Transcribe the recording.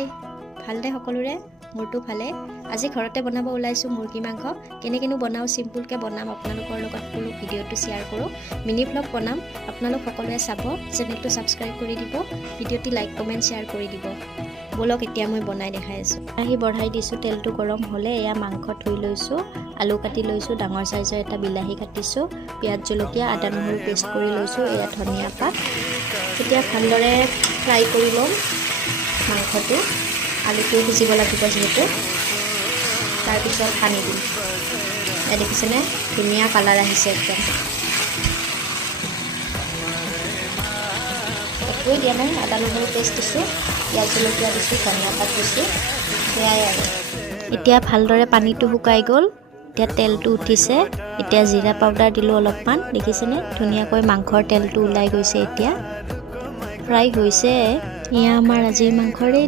হাই ভালনে সকলোৰে মোৰটো ভালে আজি ঘৰতে বনাব ওলাইছো মুৰ্গী মাংস কেনেকেনো বনাও সিম্পলকে বনাম আপোনালোকৰ লগত পুৰো ভিডিওটো শেয়াৰ কৰো মিনি ব্লগ বনাম আপোনালোক সকলোৱে চাব চেনেলটো সাবস্ক্ৰাইব কৰি দিব ভিডিওটি লাইক কমেন্ট শেয়াৰ কৰি দিব বলক এতিয়া মই বনাই দেখাই আছো আহি বঢ়াই দিছো তেলটো গৰম হলে এয়া মাংস ধুই লৈছো আলু কাটি লৈছো ডাঙৰ সাইজৰ এটা বিলাহী কাটিছো পিয়াজ জলকীয়া আদা নহৰু পেষ্ট কৰি লৈছো এয়া ধনিয়া পাত এতিয়া ভালদৰে ফ্ৰাই কৰি লম মাংসটো আলুটো সিজিব লাগিব যেহেতু তাৰ পিছত পানী দিম এই দেখিছেনে ধুনীয়া কালাৰ আহিছে একদম একো দিয়া নাই আদা নহৰু পেষ্ট দিছোঁ পিয়াজ জলকীয়া দিছোঁ ধনিয়া পাত দিছোঁ সেয়াই আৰু এতিয়া ভালদৰে পানীটো শুকাই গ'ল এতিয়া তেলটো উঠিছে এতিয়া জিৰা পাউডাৰ দিলোঁ অলপমান দেখিছেনে ধুনীয়াকৈ মাংসৰ তেলটো ওলাই গৈছে এতিয়া ফ্ৰাই হৈছে এয়া আমাৰ আজিৰ মাংসৰে